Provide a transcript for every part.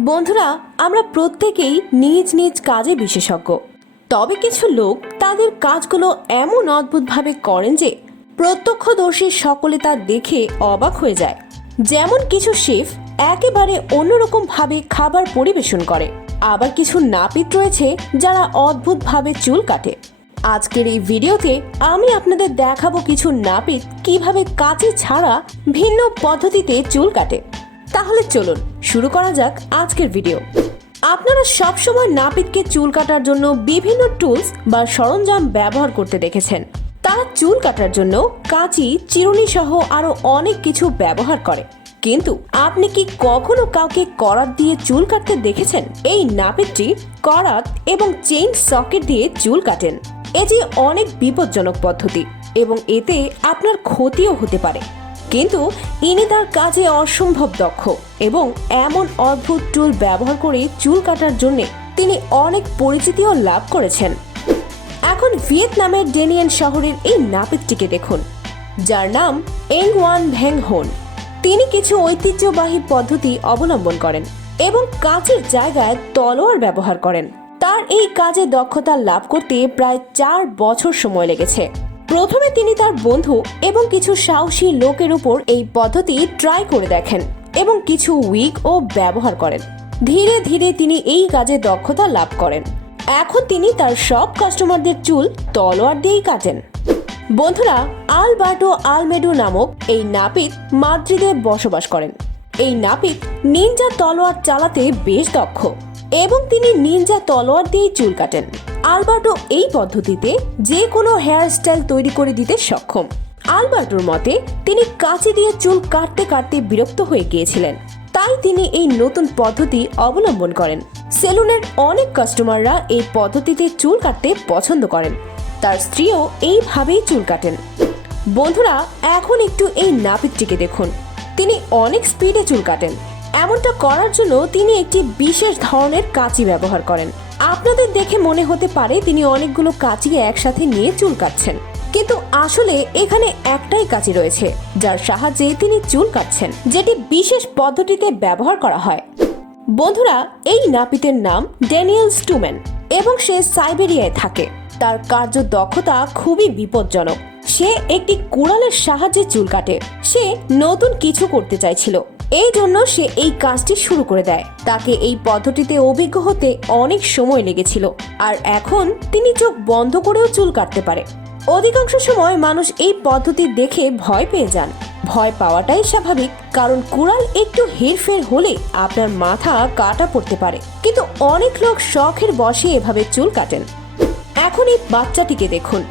বন্ধুরা, আমরা প্রত্যেকেই নিজ নিজ কাজে বিশেষজ্ঞ। তবে কিছু লোক তাদের কাজগুলো এমন অদ্ভুতভাবে করেন যে প্রত্যক্ষদর্শী সকলে তা দেখে অবাক হয়ে যায়। যেমন কিছু শেফ একেবারে অন্যরকম ভাবে খাবার পরিবেশন করে। আবার কিছু নাপিত রয়েছে যারা অদ্ভুতভাবে চুল কাটে। আজকের এই ভিডিওতে আমি আপনাদের দেখাবো কিছু নাপিত কীভাবে কাঁচি ছাড়া ভিন্ন পদ্ধতিতে চুল কাটে। তাহলে চলুন শুরু করা যাক আজকের ভিডিও আপনারা সবসময় নাপিতকে চুল কাটার জন্য বিভিন্ন টুলস বা সরঞ্জাম ব্যবহার করতে দেখেছেন। তারা চুল কাটার জন্য কাঁচি, চিরুনি সহ আরও অনেক কিছু ব্যবহার করে। কিন্তু আপনি কি কখনো কাউকে করাত দিয়ে চুল কাটতে দেখেছেন? এই নাপিতটি করাত এবং চেইন সকেট দিয়ে চুল কাটেন। এটি অনেক বিপজ্জনক পদ্ধতি এবং এতে আপনার ক্ষতিও হতে পারে। কিন্তু ইনি তার কাজে অসম্ভব দক্ষ এবং এমন অদ্ভুত টুল ব্যবহার করে চুল কাটার জন্য তিনি অনেক পরিচিতিও লাভ করেছেন। এখন ভিয়েতনামের ডেনিয়ান শহরের এই নাপিতটিকে দেখুন, যার নাম এং ওয়ান ভ্যাং হোন তিনি কিছু ঐতিহ্যবাহী পদ্ধতি অবলম্বন করেন এবং কাঁচের জায়গায় তলোয়ার ব্যবহার করেন। তার এই কাজে দক্ষতা লাভ করতে প্রায় চার বছর সময় লেগেছে। প্রথমে তিনি তার বন্ধু এবং কিছু সাহসী লোকের উপর এই পদ্ধতি ট্রাই করে দেখেন এবং কিছু উইক ও ব্যবহার করেন। ধীরে ধীরে তিনি এই কাজে দক্ষতা লাভ করেন। এখন তিনি তার সব কাস্টমারদের চুল তলোয়ার দিয়েই কাটেন। বন্ধুরা, আলবার্টো আলমেডো নামক এই নাপিত মাদ্রিদে বসবাস করেন। এই নাপিত নিনজা তলোয়ার চালাতে বেশ দক্ষ। এবং তিনি নিনজা তলোয়ার দিয়েই চুল কাটেন। আলবার্টো এই পদ্ধতিতে যে কোনো হেয়ার স্টাইল তৈরি করে দিতে সক্ষম। আলবার্টোর মতে, তিনি কাঁচি দিয়ে চুল কাটতে কাটতে বিরক্ত হয়ে গিয়েছিলেন। তাই তিনি এই নতুন পদ্ধতি অবলম্বন করেন। সেলুনের অনেক কাস্টমাররা এই পদ্ধতিতে চুল কাটতে পছন্দ করেন। তার স্ত্রীও এইভাবেই চুল কাটেন। বন্ধুরা, এখন একটু এই নাপিতটিকে দেখুন। তিনি অনেক স্পিডে চুল কাটেন। এমনটা করার জন্য তিনি একটি বিশেষ ধরনের কাঁচি ব্যবহার করেন। আপনাদের দেখে মনে হতে পারে তিনি অনেকগুলো কাঁচি একসাথে নিয়ে চুল কাটছেন। কিন্তু আসলে এখানে একটাই কাঁচি রয়েছে, যার সাহায্যে তিনি চুল কাটছেন, যেটি বিশেষ পদ্ধতিতে ব্যবহার করা হয়। বন্ধুরা, এই নাপিতের নাম ড্যানিয়েল স্টুম্যান এবং সে সাইবেরিয়ায় থাকে। তার কার্য দক্ষতা খুবই বিপজ্জনক। সে একটি কুড়ালের সাহায্যে চুল কাটে। সে নতুন কিছু করতে চাইছিল। এই জন্য সে এই কাজটি শুরু করে দেয়। তাকে এই পদ্ধতিতে অভিজ্ঞ হতে অনেক সময় লেগেছিল। আর এখন তিনি চোখ বন্ধ করেও চুল কাটতে পারে। অধিকাংশ সময় মানুষ এই পদ্ধতি দেখে ভয় পেয়ে যান। ভয় পাওয়াটাই স্বাভাবিক, কারণ কুড়াল একটু হেরফের হলে আপনার মাথা কাটা পড়তে পারে। কিন্তু অনেক লোক শখের বসে এভাবে চুল কাটেন। এখন এই বাচ্চাটিকে দেখুন।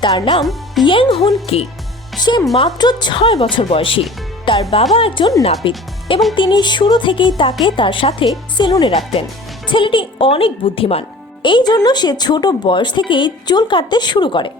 তার নাম ইয়াং হুন কি। সে মাত্র ছয় বছর বয়সী। তার বাবা একজন নাপিত এবং তিনি শুরু থেকেই তাকে তার সাথে সেলুনে রাখতেন। ছেলেটি অনেক বুদ্ধিমান। এই জন্য সে ছোট বয়স থেকেই চুল কাটতে শুরু করে।